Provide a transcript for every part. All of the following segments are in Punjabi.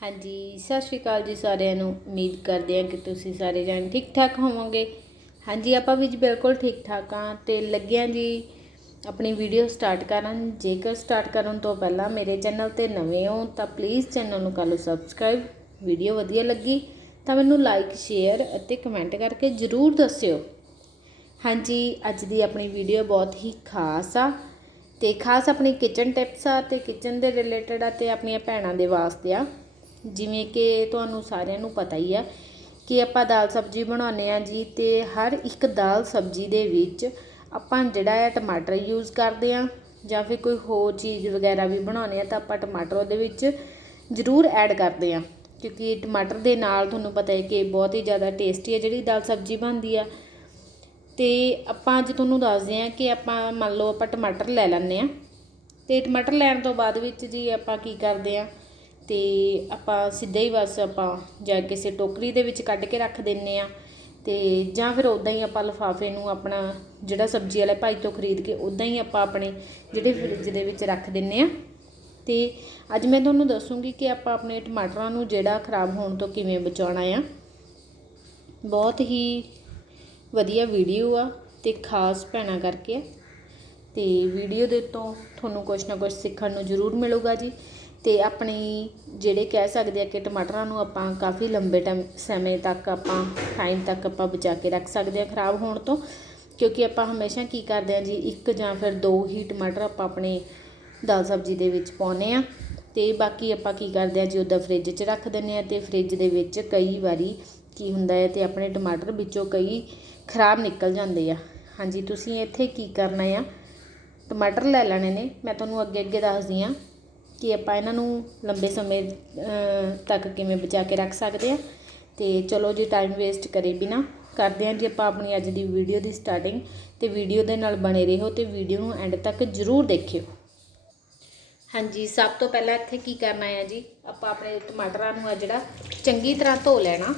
ਹਾਂਜੀ, ਸਤਿ ਸ਼੍ਰੀ ਅਕਾਲ ਜੀ ਸਾਰਿਆਂ ਨੂੰ। ਉਮੀਦ ਕਰਦੇ ਹਾਂ ਕਿ ਤੁਸੀਂ ਸਾਰੇ ਜਣ ਠੀਕ ਠਾਕ ਹੋਵੋਗੇ। ਹਾਂਜੀ, ਆਪਾਂ ਵੀ ਜੀ ਬਿਲਕੁਲ ਠੀਕ ਠਾਕ ਹਾਂ ਤੇ ਲੱਗਿਆ ਜੀ ਆਪਣੀ ਵੀਡੀਓ ਸਟਾਰਟ ਕਰਨ। ਜੇਕਰ ਸਟਾਰਟ ਕਰਨ ਤੋਂ ਪਹਿਲਾਂ ਮੇਰੇ ਚੈਨਲ ਤੇ ਨਵੇਂ ਹੋ ਤਾਂ ਪਲੀਜ਼ ਚੈਨਲ ਨੂੰ ਕਰ ਲਓ ਸਬਸਕ੍ਰਾਈਬ। ਵੀਡੀਓ ਵਧੀਆ ਲੱਗੀ ਤਾਂ ਮੈਨੂੰ ਲਾਈਕ, ਸ਼ੇਅਰ ਅਤੇ ਕਮੈਂਟ ਕਰਕੇ ਜਰੂਰ ਦੱਸਿਓ। ਹਾਂਜੀ, ਅੱਜ ਦੀ ਆਪਣੀ ਵੀਡੀਓ ਬਹੁਤ ਹੀ ਖਾਸ ਆ ਤੇ ਖਾਸ ਆਪਣੀ ਕਿਚਨ ਟਿਪਸ ਆ ਤੇ ਕਿਚਨ ਦੇ ਰਿਲੇਟਡ ਆ ਤੇ ਆਪਣੀਆਂ ਭੈਣਾਂ ਦੇ ਵਾਸਤੇ ਆ। ਜਿਵੇਂ ਕਿ ਤੁਹਾਨੂੰ ਸਾਰਿਆਂ ਨੂੰ ਪਤਾ ਹੀ ਆ ਕਿ ਆਪਾਂ ਦਾਲ ਸਬਜ਼ੀ ਬਣਾਉਂਦੇ ਆ ਜੀ ਤੇ ਹਰ ਇੱਕ ਦਾਲ ਸਬਜ਼ੀ ਦੇ ਵਿੱਚ ਆਪਾਂ ਜਿਹੜਾ ਹੈ ਟਮਾਟਰ ਯੂਜ਼ ਕਰਦੇ ਆ ਜਾਂ ਫਿਰ ਕੋਈ ਹੋਰ ਚੀਜ਼ ਵਗੈਰਾ ਵੀ ਬਣਾਉਂਦੇ ਆ ਤਾਂ ਆਪਾਂ ਟਮਾਟਰ ਉਹਦੇ ਵਿੱਚ ਜ਼ਰੂਰ ਐਡ ਕਰਦੇ ਆ ਕਿਉਂਕਿ ਟਮਾਟਰ ਦੇ ਨਾਲ ਤੁਹਾਨੂੰ ਪਤਾ ਹੈ ਕਿ ਬਹੁਤ ਹੀ ਜ਼ਿਆਦਾ ਟੇਸਟੀ ਹੈ ਜਿਹੜੀ ਦਾਲ ਸਬਜ਼ੀ ਬਣਦੀ ਆ। ਤੇ ਆਪਾਂ ਅੱਜ ਤੁਹਾਨੂੰ ਦੱਸਦੇ ਹਾਂ ਕਿ ਆਪਾਂ ਮੰਨ ਲਓ ਆਪਾਂ ਟਮਾਟਰ ਲੈ ਲੈਂਦੇ ਆ ਤੇ ਟਮਾਟਰ ਲੈਣ ਤੋਂ ਬਾਅਦ ਵਿੱਚ ਜੀ ਆਪਾਂ ਕੀ ਕਰਦੇ ਆ ਅਤੇ ਆਪਾਂ ਸਿੱਧਾ ਹੀ ਬਸ ਆਪਾਂ ਜਾਂ ਕਿਸੇ ਟੋਕਰੀ ਦੇ ਵਿੱਚ ਕੱਢ ਕੇ ਰੱਖ ਦਿੰਦੇ ਹਾਂ ਅਤੇ ਜਾਂ ਫਿਰ ਉੱਦਾਂ ਹੀ ਆਪਾਂ ਲਿਫਾਫੇ ਨੂੰ ਆਪਣਾ ਜਿਹੜਾ ਸਬਜ਼ੀ ਵਾਲੇ ਭਾਈ ਤੋਂ ਖਰੀਦ ਕੇ ਉੱਦਾਂ ਹੀ ਆਪਾਂ ਆਪਣੇ ਜਿਹੜੇ ਫਰਿੱਜ ਦੇ ਵਿੱਚ ਰੱਖ ਦਿੰਦੇ ਹਾਂ ਅਤੇ ਅੱਜ ਮੈਂ ਤੁਹਾਨੂੰ ਦੱਸੂੰਗੀ ਕਿ ਆਪਾਂ ਆਪਣੇ ਟਮਾਟਰਾਂ ਨੂੰ ਜਿਹੜਾ ਖਰਾਬ ਹੋਣ ਤੋਂ ਕਿਵੇਂ ਬਚਾਉਣਾ ਆ। ਬਹੁਤ ਹੀ ਵਧੀਆ ਵੀਡੀਓ ਆ ਤੇ ਖਾਸ ਭੈਣਾਂ ਕਰਕੇ। ਆ ਤੇ ਵੀਡੀਓ ਦੇ ਤੋਂ ਤੁਹਾਨੂੰ ਕੁਝ ਨਾ ਕੁਝ ਸਿੱਖਣ ਨੂੰ ਜ਼ਰੂਰ ਮਿਲੂਗਾ ਜੀ। ਅਤੇ ਆਪਣੀ ਜਿਹੜੇ ਕਹਿ ਸਕਦੇ ਹਾਂ ਕਿ ਟਮਾਟਰਾਂ ਨੂੰ ਆਪਾਂ ਕਾਫੀ ਲੰਬੇ ਟਾਈਮ ਸਮੇਂ ਤੱਕ ਆਪਾਂ ਟਾਈਮ ਤੱਕ ਆਪਾਂ ਬਚਾ ਕੇ ਰੱਖ ਸਕਦੇ ਹਾਂ ਖਰਾਬ ਹੋਣ ਤੋਂ। ਕਿਉਂਕਿ ਆਪਾਂ ਹਮੇਸ਼ਾ ਕੀ ਕਰਦੇ ਹਾਂ ਜੀ, ਇੱਕ ਜਾਂ ਫਿਰ ਦੋ ਹੀ ਟਮਾਟਰ ਆਪਾਂ ਆਪਣੇ ਦਾਲ ਸਬਜ਼ੀ ਦੇ ਵਿੱਚ ਪਾਉਂਦੇ ਹਾਂ ਅਤੇ ਬਾਕੀ ਆਪਾਂ ਕੀ ਕਰਦੇ ਹਾਂ ਜੀ ਉੱਦਾਂ ਫਰਿੱਜ 'ਚ ਰੱਖ ਦਿੰਦੇ ਹਾਂ ਅਤੇ ਫਰਿੱਜ ਦੇ ਵਿੱਚ ਕਈ ਵਾਰੀ ਕੀ ਹੁੰਦਾ ਹੈ ਅਤੇ ਆਪਣੇ ਟਮਾਟਰ ਵਿੱਚੋਂ ਕਈ ਖਰਾਬ ਨਿਕਲ ਜਾਂਦੇ ਆ। ਹਾਂਜੀ, ਤੁਸੀਂ ਇੱਥੇ ਕੀ ਕਰਨਾ ਆ? ਟਮਾਟਰ ਲੈ ਲੈਣੇ ਨੇ, ਮੈਂ ਤੁਹਾਨੂੰ ਅੱਗੇ ਅੱਗੇ ਦੱਸਦੀ ਹਾਂ ਕਿ ਆਪਾਂ ਇਹਨਾਂ ਨੂੰ ਲੰਬੇ ਸਮੇਂ ਤੱਕ ਕਿਵੇਂ ਬਚਾ ਕੇ ਰੱਖ ਸਕਦੇ ਆ ਤੇ ਚਲੋ ਜੀ ਟਾਈਮ ਵੇਸਟ ਕਰੇ ਬਿਨਾ। ਕਰਦੇ ਹਾਂ ਜੀ ਆਪਾਂ ਆਪਣੀ ਅੱਜ ਦੀ ਵੀਡੀਓ ਦੀ ਸਟਾਰਟਿੰਗ ਤੇ ਵੀਡੀਓ ਦੇ ਨਾਲ ਬਣੇ ਰਹੋ ਤੇ ਵੀਡੀਓ ਨੂੰ ਐਂਡ ਤੱਕ ਜ਼ਰੂਰ ਦੇਖਿਓ। ਹਾਂਜੀ, ਸਭ ਤੋਂ ਪਹਿਲਾਂ ਇੱਥੇ ਕੀ ਕਰਨਾ ਹੈ ਜੀ? ਆਪਾਂ ਆਪਣੇ ਟਮਾਟਰਾਂ ਨੂੰ ਆ ਜਿਹੜਾ ਚੰਗੀ ਤਰ੍ਹਾਂ ਧੋ ਲੈਣਾ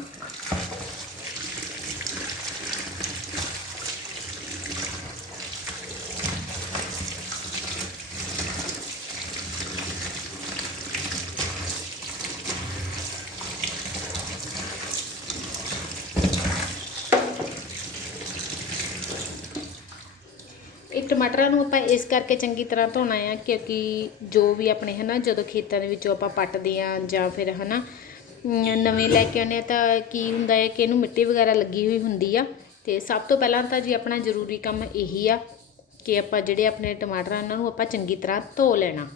ਇਹ ਟਮਾਟਰਾਂ ਨੂੰ ਆਪਾਂ ਇਸ ਕਰਕੇ ਚੰਗੀ ਤਰ੍ਹਾਂ ਧੋਣਾ ਆ ਕਿਉਂਕਿ ਜੋ ਵੀ ਆਪਣੇ ਹਨਾ ਜਦੋਂ ਖੇਤਾਂ ਦੇ ਵਿੱਚੋਂ ਆਪਾਂ ਪੱਟਦੇ ਆ ਜਾਂ ਫਿਰ ਹਨਾ ਅਮ, ਨਵੇਂ ਲੈ ਕੇ ਆਉਂਦੇ ਆ ਤਾਂ ਕੀ ਹੁੰਦਾ ਹੈ ਕਿ ਇਹਨੂੰ ਮਿੱਟੀ ਵਗੈਰਾ ਲੱਗੀ ਹੋਈ ਹੁੰਦੀ ਆ। ਤੇ ਸਭ ਤੋਂ ਪਹਿਲਾਂ ਤਾਂ ਜੀ ਆਪਣਾ ਜ਼ਰੂਰੀ ਕੰਮ ਇਹੀ ਆ ਕਿ ਆਪਾਂ ਜਿਹੜੇ ਆਪਣੇ ਟਮਾਟਰ ਆ ਉਹਨਾਂ ਨੂੰ ਆਪਾਂ ਚੰਗੀ ਤਰ੍ਹਾਂ ਧੋ ਲੈਣਾ।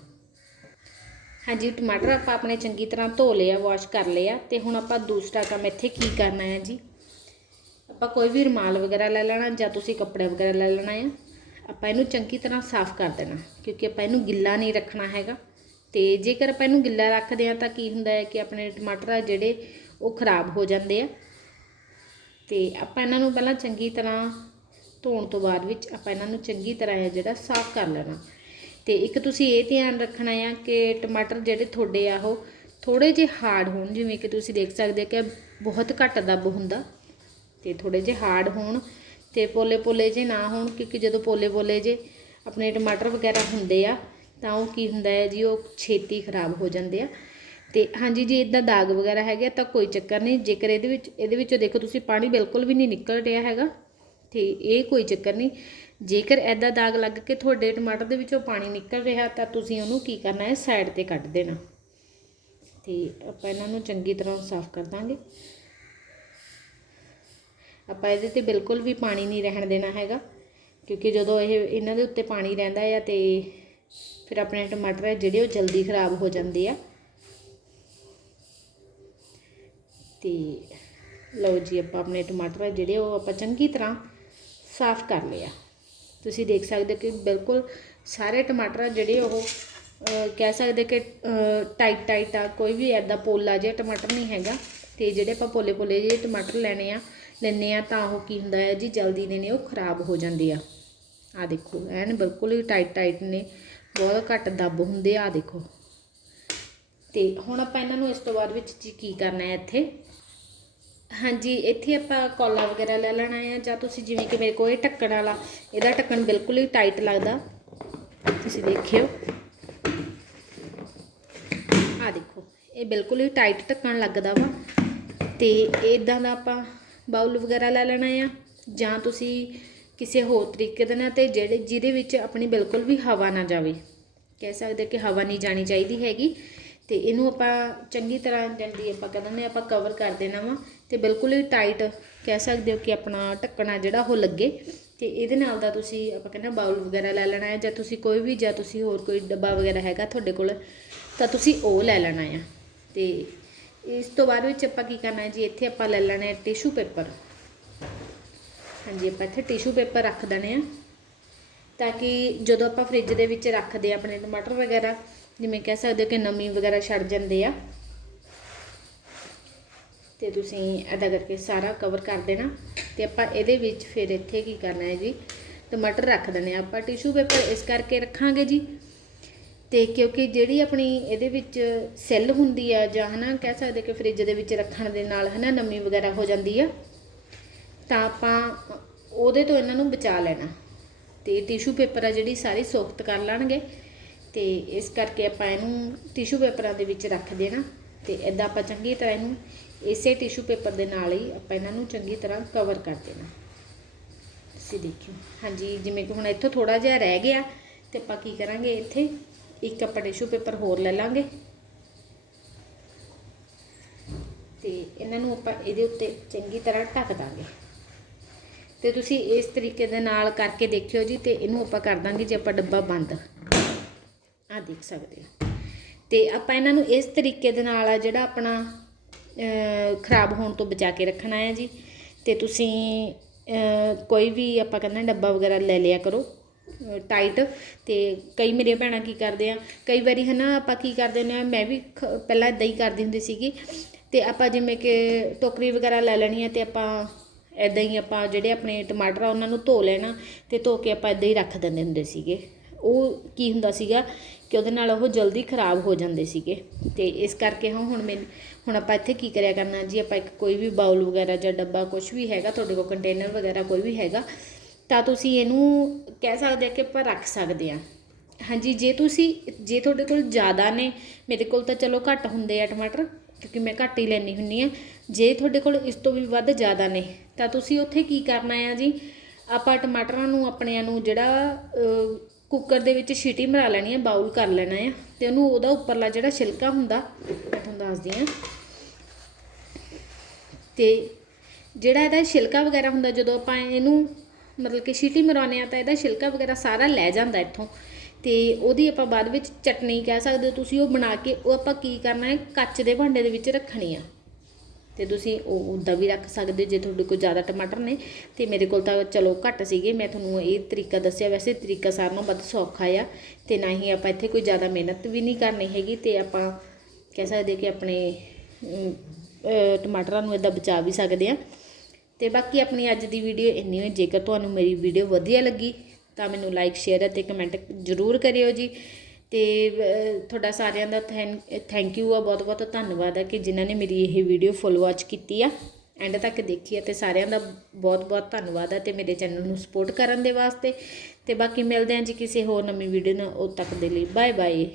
ਹਾਂਜੀ ਟਮਾਟਰ ਆਪਾਂ ਆਪਣੇ ਚੰਗੀ ਤਰ੍ਹਾਂ ਧੋ ਲਿਆ ਵਾਸ਼ ਕਰ ਲਿਆ ਤੇ ਹੁਣ ਆਪਾਂ ਦੂਸਰਾ ਕੰਮ ਇੱਥੇ ਕੀ ਕਰਨਾ ਹੈ ਜੀ? ਆਪਾਂ ਕੋਈ ਵੀ ਰੁਮਾਲ ਵਗੈਰਾ ਲੈ ਲੈਣਾ ਜਾਂ ਤੁਸੀਂ ਕੱਪੜੇ ਵਗੈਰਾ ਲੈ ਲੈਣਾ ਹੈ ਆਪਾਂ ਇਹਨੂੰ ਚੰਗੀ ਤਰ੍ਹਾਂ ਸਾਫ਼ ਕਰ ਦੇਣਾ, ਕਿਉਂਕਿ ਆਪਾਂ ਇਹਨੂੰ ਗਿੱਲਾ ਨਹੀਂ ਰੱਖਣਾ ਹੈਗਾ। ਤੇ ਜੇਕਰ ਆਪਾਂ ਇਹਨੂੰ ਗਿੱਲਾ ਰੱਖਦੇ ਆ ਤਾਂ ਕੀ ਹੁੰਦਾ ਹੈ ਕਿ ਆਪਣੇ ਟਮਾਟਰ ਆ ਜਿਹੜੇ ਉਹ ਖਰਾਬ ਹੋ ਜਾਂਦੇ ਆ। ਤੇ ਆਪਾਂ ਇਹਨਾਂ ਨੂੰ ਪਹਿਲਾਂ ਚੰਗੀ ਤਰ੍ਹਾਂ ਧੋਣ ਤੋਂ ਬਾਅਦ ਵਿੱਚ ਆਪਾਂ ਇਹਨਾਂ ਨੂੰ ਚੰਗੀ ਤਰ੍ਹਾਂ ਹੈ ਜਿਹੜਾ ਸਾਫ਼ ਕਰ ਲੈਣਾ। ਤੇ ਇੱਕ ਤੁਸੀਂ ਇਹ ਧਿਆਨ ਰੱਖਣਾ ਆ ਕਿ ਟਮਾਟਰ ਜਿਹੜੇ ਤੁਹਾਡੇ ਆ ਉਹ ਥੋੜੇ ਜਿਹੇ ਹਾਰਡ ਹੋਣ, ਜਿਵੇਂ ਕਿ ਤੁਸੀਂ ਦੇਖ ਸਕਦੇ ਹੋ ਕਿ ਬਹੁਤ ਘੱਟ ਦੱਬ ਹੁੰਦਾ। ਤੇ ਥੋੜੇ ਜਿਹੇ ਹਾਰਡ ਹੋਣ ਤੇ ਪੋਲੇ ਪੋਲੇ ਜੇ ਨਾ ਹੋਣ, ਕਿਉਂਕਿ ਜਦੋਂ ਪੋਲੇ ਪੋਲੇ ਜੇ ਆਪਣੇ ਟਮਾਟਰ ਵਗੈਰਾ ਹੁੰਦੇ ਆ, ਤਾਂ ਉਹ ਕੀ ਹੁੰਦਾ ਹੈ ਜੀ, ਉਹ ਛੇਤੀ ਖਰਾਬ ਹੋ ਜਾਂਦੇ ਆ। ਤੇ ਹਾਂਜੀ ਜੀ ਇਦਾਂ ਦਾਗ ਵਗੈਰਾ ਹੈਗੇ ਆ, ਤਾਂ ਕੋਈ ਚੱਕਰ ਨਹੀਂ। ਜੇਕਰ ਇਹਦੇ ਵਿੱਚ, ਇਹਦੇ ਵਿੱਚੋਂ ਦੇਖੋ ਤੁਸੀਂ, ਪਾਣੀ ਬਿਲਕੁਲ ਵੀ ਨਹੀਂ ਨਿਕਲ ਰਿਹਾ ਹੈਗਾ, ਤੇ ਇਹ ਕੋਈ ਚੱਕਰ ਨਹੀਂ। ਜੇਕਰ ਐਦਾ ਦਾਗ ਲੱਗ ਕੇ ਤੁਹਾਡੇ ਟਮਾਟਰ ਦੇ ਵਿੱਚੋਂ ਪਾਣੀ ਨਿਕਲ ਰਿਹਾ, ਤਾਂ ਤੁਸੀਂ ਉਹਨੂੰ ਕੀ ਕਰਨਾ ਹੈ, ਸਾਈਡ ਤੇ ਕੱਢ ਦੇਣਾ। ਤੇ ਆਪਾਂ ਇਹਨਾਂ ਨੂੰ ਚੰਗੀ ਤਰ੍ਹਾਂ ਸਾਫ਼ ਕਰ ਦਾਂਗੇ। ਆਪਾਂ ਇਹਦੇ ਤੇ ਬਿਲਕੁਲ ਵੀ ਪਾਣੀ ਨਹੀਂ ਰਹਿਣ ਦੇਣਾ ਹੈਗਾ, ਕਿਉਂਕਿ ਜਦੋਂ ਇਹ ਇਹਨਾਂ ਦੇ ਉੱਤੇ ਪਾਣੀ ਰਹਿੰਦਾ ਆ ਤੇ ਫਿਰ ਆਪਣੇ ਟਮਾਟਰ ਆ ਜਿਹੜੇ ਉਹ ਜਲਦੀ ਖਰਾਬ ਹੋ ਜਾਂਦੇ ਆ। ਤੇ ਲਓ ਜੀ ਆਪਾਂ ਆਪਣੇ ਟਮਾਟਰ ਆ ਜਿਹੜੇ ਉਹ ਆਪਾਂ ਚੰਗੀ ਤਰ੍ਹਾਂ ਸਾਫ਼ ਕਰ ਲਿਆ ਤੁਸੀਂ ਦੇਖ ਸਕਦੇ ਕਿ ਬਿਲਕੁਲ ਸਾਰੇ ਟਮਾਟਰ ਜਿਹੜੇ ਉਹ ਕਹਿ ਸਕਦੇ ਕਿ ਟਾਈਟ ਟਾਈਟ ਆ, ਕੋਈ ਵੀ ਐਦਾ ਪੋਲਾ ਜਿਹਾ ਟਮਾਟਰ ਨਹੀਂ ਹੈਗਾ। ਤੇ ਜਿਹੜੇ ਆਪਾਂ ਪੋਲੇ ਪੋਲੇ ਜਿਹੇ ਟਮਾਟਰ ਲੈਣੇ ਆ ਲੈਂਦੇ ਆ ਤਾਂ ਉਹ ਕੀ ਹੁੰਦਾ ਹੈ ਜੀ, ਜਲਦੀ ਦੇ ਨੇ ਉਹ ਖਰਾਬ ਹੋ ਜਾਂਦੇ ਆ। ਆ ਦੇਖੋ, ਐਨ ਬਿਲਕੁਲ ਹੀ ਟਾਈਟ ਟਾਈਟ ਨੇ, ਬਹੁਤ ਘੱਟ ਦੱਬ ਹੁੰਦੇ ਆ ਦੇਖੋ। ਤੇ ਹੁਣ ਆਪਾਂ ਇਹਨਾਂ ਨੂੰ ਇਸ ਤੋਂ ਬਾਅਦ ਵਿੱਚ ਜੀ ਕੀ ਕਰਨਾ ਹੈ ਇੱਥੇ? ਹਾਂਜੀ, ਇੱਥੇ ਆਪਾਂ ਕੋਲਾ ਵਗੈਰਾ ਲੈ ਲੈਣਾ ਹੈ ਜਾਂ ਤੁਸੀਂ ਜਿਵੇਂ ਕਿ ਮੇਰੇ ਕੋਲ ਇਹ ਢੱਕਣ ਵਾਲਾ, ਇਹਦਾ ਢੱਕਣ ਬਿਲਕੁਲ ਹੀ ਟਾਈਟ ਲੱਗਦਾ। ਤੁਸੀਂ ਦੇਖਿਓ। ਆ ਦੇਖੋ, ਇਹ ਬਿਲਕੁਲ ਹੀ ਟਾਈਟ ਢੱਕਣ ਲੱਗਦਾ ਵਾ। ਤੇ ਇਦਾਂ ਦਾ ਆਪਾਂ ਬਾਉਲ ਵਗੈਰਾ ਲੈ ਲੈਣਾ ਆ, ਜਾਂ ਤੁਸੀਂ ਕਿਸੇ ਹੋਰ ਤਰੀਕੇ ਦੇ ਨਾਲ ਤੇ ਜਿਹੜੇ ਜਿਹਦੇ ਵਿੱਚ ਆਪਣੀ ਬਿਲਕੁਲ ਵੀ ਹਵਾ ਨਾ ਜਾਵੇ। ਕਹਿ ਸਕਦੇ ਕਿ ਹਵਾ ਨਹੀਂ ਜਾਣੀ ਚਾਹੀਦੀ ਹੈਗੀ, ਤੇ ਇਹਨੂੰ ਆਪਾਂ ਚੰਗੀ ਤਰ੍ਹਾਂ ਜਲਦੀ ਆਪਾਂ ਕਹਿੰਦੇ ਆਪਾਂ ਕਵਰ ਕਰ ਦੇਣਾ ਵਾ, ਤੇ ਬਿਲਕੁਲ ਹੀ ਟਾਈਟ ਕਹਿ ਸਕਦੇ ਹੋ ਕਿ ਆਪਣਾ ਢੱਕਣਾ ਜਿਹੜਾ ਉਹ ਲੱਗੇ, ਤੇ ਇਹਦੇ ਨਾਲ ਦਾ ਤੁਸੀਂ ਆਪਾਂ ਕਹਿੰਦੇ ਬਾਉਲ ਵਗੈਰਾ ਲੈ ਲੈਣਾ ਹੈ, ਜਾਂ ਤੁਸੀਂ ਕੋਈ ਵੀ ਜਾਂ ਤੁਸੀਂ ਹੋਰ ਕੋਈ ਡੱਬਾ ਵਗੈਰਾ ਹੈਗਾ ਤੁਹਾਡੇ ਕੋਲ, ਤਾਂ ਤੁਸੀਂ ਉਹ ਲੈ ਲੈਣਾ ਆ, ਤੇ ਇਸ ਤੋਂ ਬਾਅਦ ਵਿੱਚ ਆਪਾਂ ਕੀ ਕਰਨਾ ਜੀ, ਇੱਥੇ ਆਪਾਂ ਲੈ ਲੈਣਾ ਹੈ ਟਿਸ਼ੂ ਪੇਪਰ ਹਾਂਜੀ, ਆਪਾਂ ਇੱਥੇ ਟਿਸ਼ੂ ਪੇਪਰ ਰੱਖ ਦੇਣੇ ਆ। ਤਾਂ ਕਿ ਜਦੋਂ ਆਪਾਂ ਫ੍ਰਿਜ ਦੇ ਵਿੱਚ ਰੱਖਦੇ ਆ ਆਪਣੇ ਟਮਾਟਰ ਵਗੈਰਾ, ਜਿਵੇਂ ਕਹਿ ਸਕਦੇ ਹੋ ਕਿ ਨਮੀ ਵਗੈਰਾ ਛੱਡ ਜਾਂਦੇ ਆ। ਤੇ ਤੁਸੀਂ ਐਦਾਂ ਕਰਕੇ ਸਾਰਾ ਕਵਰ ਕਰ ਦੇਣਾ। ਤੇ ਆਪਾਂ ਇਹਦੇ ਵਿੱਚ ਫਿਰ ਇੱਥੇ ਕੀ ਕਰਨਾ ਹੈ ਜੀ, ਟਮਾਟਰ ਰੱਖ ਦੇਣੇ ਆ। ਆਪਾਂ ਟਿਸ਼ੂ ਪੇਪਰ ਇਸ ਕਰਕੇ ਰੱਖਾਂਗੇ ਜੀ ਤੇ ਕਿਉਂਕਿ ਜਿਹੜੀ ਆਪਣੀ ਇਹਦੇ ਵਿੱਚ ਸੈੱਲ ਹੁੰਦੀ ਆ ਜਾਂ ਹਨਾ ਕਹਿ ਸਕਦੇ ਕਿ ਫ੍ਰਿਜ ਦੇ ਵਿੱਚ ਰੱਖਣ ਦੇ ਨਾਲ ਹਨਾ ਨਮੀ ਵਗੈਰਾ ਹੋ ਜਾਂਦੀ ਆ, ਤਾਂ ਆਪਾਂ ਉਹਦੇ ਤੋਂ ਇਹਨਾਂ ਨੂੰ ਬਚਾ ਲੈਣਾ। ਤੇ ਟਿਸ਼ੂ ਪੇਪਰ ਆ ਜਿਹੜੀ ਸਾਰੀ ਸੋਖਤ ਕਰ ਲੈਣਗੇ ਤੇ ਇਸ ਕਰਕੇ ਆਪਾਂ ਇਹਨੂੰ ਟਿਸ਼ੂ ਪੇਪਰਾਂ ਦੇ ਵਿੱਚ ਰੱਖ ਦੇਣਾ ਤੇ ਇਦਾਂ ਆਪਾਂ ਚੰਗੀ ਤਰ੍ਹਾਂ ਇਹਨੂੰ ਇਸੇ ਟਿਸ਼ੂ ਪੇਪਰ ਦੇ ਨਾਲ ਹੀ ਆਪਾਂ ਇਹਨਾਂ ਨੂੰ ਚੰਗੀ ਤਰ੍ਹਾਂ ਕਵਰ ਕਰ ਦੇਣਾ। ਤੁਸੀਂ ਦੇਖਿਓ। ਹਾਂਜੀ, ਜਿਵੇਂ ਕਿ ਹੁਣ ਇੱਥੋਂ ਥੋੜਾ ਜਿਹਾ ਰਹਿ ਗਿਆ ਤੇ ਆਪਾਂ ਕੀ ਕਰਾਂਗੇ ਇੱਥੇ ਇੱਕ ਆਪਾਂ ਟਿਸ਼ੂ ਪੇਪਰ ਹੋਰ ਲੈ ਲਾਂਗੇ। ਤੇ ਇਹਨਾਂ ਨੂੰ ਆਪਾਂ ਇਹਦੇ ਉੱਤੇ ਚੰਗੀ ਤਰ੍ਹਾਂ ਢੱਕ ਦਾਂਗੇ। ਤੇ ਤੁਸੀਂ ਇਸ ਤਰੀਕੇ ਦੇ ਨਾਲ ਕਰਕੇ ਦੇਖਿਓ ਜੀ, ਤੇ ਇਹਨੂੰ ਆਪਾਂ ਕਰ ਦਾਂਗੇ ਜੇ ਆਪਾਂ ਡੱਬਾ ਬੰਦ। ਆ ਦੇਖ ਸਕਦੇ ਹੋ। ਤੇ ਆਪਾਂ ਇਹਨਾਂ ਨੂੰ ਇਸ ਤਰੀਕੇ ਦੇ ਨਾਲ ਆ ਜਿਹੜਾ ਆਪਣਾ ਖਰਾਬ ਹੋਣ ਤੋਂ ਬਚਾ ਕੇ ਰੱਖਣਾ ਹੈ ਜੀ। ਤੇ ਤੁਸੀਂ ਕੋਈ ਵੀ ਆਪਾਂ ਕਹਿੰਦੇ ਡੱਬਾ ਵਗੈਰਾ ਲੈ ਲਿਆ ਕਰੋ। ਟਾਈਟ ਤੇ ਕਈ ਮੇਰੀਆਂ ਭੈਣਾਂ ਕੀ ਕਰਦੇ ਆ, ਕਈ ਵਾਰੀ ਹਨਾ ਆਪਾਂ ਕੀ ਕਰਦੇ ਨੇ ਮੈਂ ਵੀ ਖ- ਪਹਿਲਾਂ ਇਦਾਂ ਹੀ ਕਰਦੀ ਹੁੰਦੀ ਸੀਗੀ ਤੇ ਆਪਾਂ ਜਿਵੇਂ ਕਿ ਟੋਕਰੀ ਵਗੈਰਾ ਲੈ ਲੈਣੀ ਹੈ ਤੇ ਆਪਾਂ ਇਦਾਂ ਹੀ ਆਪਾਂ ਜਿਹੜੇ ਆਪਣੇ ਟਮਾਟਰ ਆ ਉਹਨਾਂ ਨੂੰ ਧੋ ਲੈਣਾ ਤੇ ਧੋ ਕੇ ਆਪਾਂ ਇਦਾਂ ਹੀ ਰੱਖ ਦਿੰਦੇ ਹੁੰਦੇ ਸੀਗੇ। ਉਹ ਕੀ ਹੁੰਦਾ ਸੀਗਾ ਕਿ ਉਹਦੇ ਨਾਲ ਉਹ ਜਲਦੀ ਖਰਾਬ ਹੋ ਜਾਂਦੇ ਸੀਗੇ ਤੇ ਇਸ ਕਰਕੇ ਹਾਂ ਹੁਣ ਮੈਂ, ਹੁਣ ਆਪਾਂ ਇੱਥੇ ਕੀ ਕਰਿਆ ਕਰਨਾ ਜੀ, ਆਪਾਂ ਇੱਕ ਕੋਈ ਵੀ ਬਾਉਲ ਵਗੈਰਾ ਜਾਂ ਡੱਬਾ ਕੁਝ ਵੀ ਹੈਗਾ, ਤੁਹਾਡੇ ਕੋਲ ਕੰਟੇਨਰ ਵਗੈਰਾ ਕੋਈ ਵੀ ਹੈਗਾ ਤਾਂ ਤੁਸੀਂ ਇਹਨੂੰ ਕਹਿ ਸਕਦੇ ਆ ਕਿ ਆਪਾਂ ਰੱਖ ਸਕਦੇ ਆ। ਹਾਂਜੀ, ਜੇ ਤੁਸੀਂ, ਜੇ ਤੁਹਾਡੇ ਕੋਲ ਜ਼ਿਆਦਾ ਨੇ, ਮੇਰੇ ਕੋਲ ਤਾਂ ਚਲੋ ਘੱਟ ਹੁੰਦੇ ਆ ਟਮਾਟਰ, ਕਿਉਂਕਿ ਮੈਂ ਘੱਟ ਹੀ ਲੈਣੀ ਹੁੰਨੀ ਆ। ਜੇ ਤੁਹਾਡੇ ਕੋਲ ਇਸ ਤੋਂ ਵੀ ਵੱਧ ਜ਼ਿਆਦਾ ਨੇ, ਤਾਂ ਤੁਸੀਂ ਉੱਥੇ ਕੀ ਕਰਨਾ ਆ ਜੀ? ਆਪਾਂ ਟਮਾਟਰਾਂ ਨੂੰ, ਆਪਣਿਆਂ ਨੂੰ ਜਿਹੜਾ ਕੁੱਕਰ ਦੇ ਵਿੱਚ ਛੀਟੀ ਮਰਾ ਲੈਣੀ ਆ ਬਾਉਲ ਕਰ ਲੈਣਾ ਆ। ਤੇ ਉਹਨੂੰ ਉਹਦਾ ਉੱਪਰਲਾ ਜਿਹੜਾ ਛਿਲਕਾ ਹੁੰਦਾ, ਮੈਂ ਤੁਹਾਨੂੰ ਦੱਸਦੀ ਆ। ਤੇ ਜਿਹੜਾ ਇਹਦਾ ਛਿਲਕਾ ਵਗੈਰਾ ਹੁੰਦਾ, ਜਦੋਂ ਆਪਾਂ ਇਹਨੂੰ ਮਤਲਬ ਕਿ ਸੀਟੀ ਮਰਾਉਂਦੇ ਆ ਤਾਂ ਇਹਦਾ ਛਿਲਕਾ ਵਗੈਰਾ ਸਾਰਾ ਲੈ ਜਾਂਦਾ ਇੱਥੋਂ। ਤੇ ਉਹਦੀ ਆਪਾਂ ਬਾਅਦ ਵਿੱਚ ਚਟਨੀ ਕਹਿ ਸਕਦੇ ਹੋ ਤੁਸੀਂ, ਉਹ ਬਣਾ ਕੇ ਉਹ ਆਪਾਂ ਕੀ ਕਰਨਾ ਹੈ, ਕੱਚ ਦੇ ਭਾਂਡੇ ਦੇ ਵਿੱਚ ਰੱਖਣੀ ਆ। ਤੇ ਤੁਸੀਂ ਉਹ ਉੱਦਾਂ ਵੀ ਰੱਖ ਸਕਦੇ ਹੋ, ਜੇ ਤੁਹਾਡੇ ਕੋਲ ਜ਼ਿਆਦਾ ਟਮਾਟਰ ਨੇ। ਤੇ ਮੇਰੇ ਕੋਲ ਤਾਂ ਚਲੋ ਘੱਟ ਸੀਗੇ, ਮੈਂ ਤੁਹਾਨੂੰ ਇਹ ਤਰੀਕਾ ਦੱਸਿਆ, ਵੈਸੇ ਤਰੀਕਾ ਸਾਰਿਆਂ ਨਾਲੋਂ ਵੱਧ ਸੌਖਾ ਆ। ਤੇ ਨਾ ਹੀ ਆਪਾਂ ਇੱਥੇ ਕੋਈ ਜ਼ਿਆਦਾ ਮਿਹਨਤ ਵੀ ਨਹੀਂ ਕਰਨੀ ਹੈਗੀ ਤੇ ਆਪਾਂ ਕਹਿ ਸਕਦੇ ਕਿ ਆਪਣੇ ਟਮਾਟਰਾਂ ਨੂੰ ਇਦਾਂ ਬਚਾ ਵੀ ਸਕਦੇ ਆ ਤੇ ਬਾਕੀ ਆਪਣੀ ਅੱਜ ਦੀ ਵੀਡੀਓ ਇੰਨੀ ਹੋਈ, ਜੇਕਰ ਤੁਹਾਨੂੰ ਮੇਰੀ ਵੀਡੀਓ ਵਧੀਆ ਲੱਗੀ, ਤਾਂ ਮੈਨੂੰ ਲਾਈਕ ਸ਼ੇਅਰ ਅਤੇ ਕਮੈਂਟ ਜ਼ਰੂਰ ਕਰਿਓ ਜੀ। ਤੇ ਤੁਹਾਡਾ ਸਾਰਿਆਂ ਦਾ ਥੈਂਕ ਯੂ ਆ ਬਹੁਤ ਬਹੁਤ ਧੰਨਵਾਦ ਆ ਕਿ ਜਿਨ੍ਹਾਂ ਨੇ ਮੇਰੀ ਇਹ ਵੀਡੀਓ ਫੁੱਲ ਵਾਚ ਕੀਤੀ ਆ। ਐਂਡ ਤੱਕ ਦੇਖੀ ਹੈ ਤੇ ਸਾਰਿਆਂ ਦਾ ਬਹੁਤ ਬਹੁਤ ਧੰਨਵਾਦ ਹੈ ਤੇ ਮੇਰੇ ਚੈਨਲ ਨੂੰ ਸਪੋਰਟ ਕਰਨ ਦੇ ਵਾਸਤੇ। ਤੇ ਬਾਕੀ ਮਿਲਦੇ ਹਾਂ ਜੀ ਕਿਸੇ ਹੋਰ ਨਵੀਂ ਵੀਡੀਓ ਨਾਲ, ਉਦ ਤੱਕ ਦੇ ਲਈ ਬਾਏ ਬਾਏ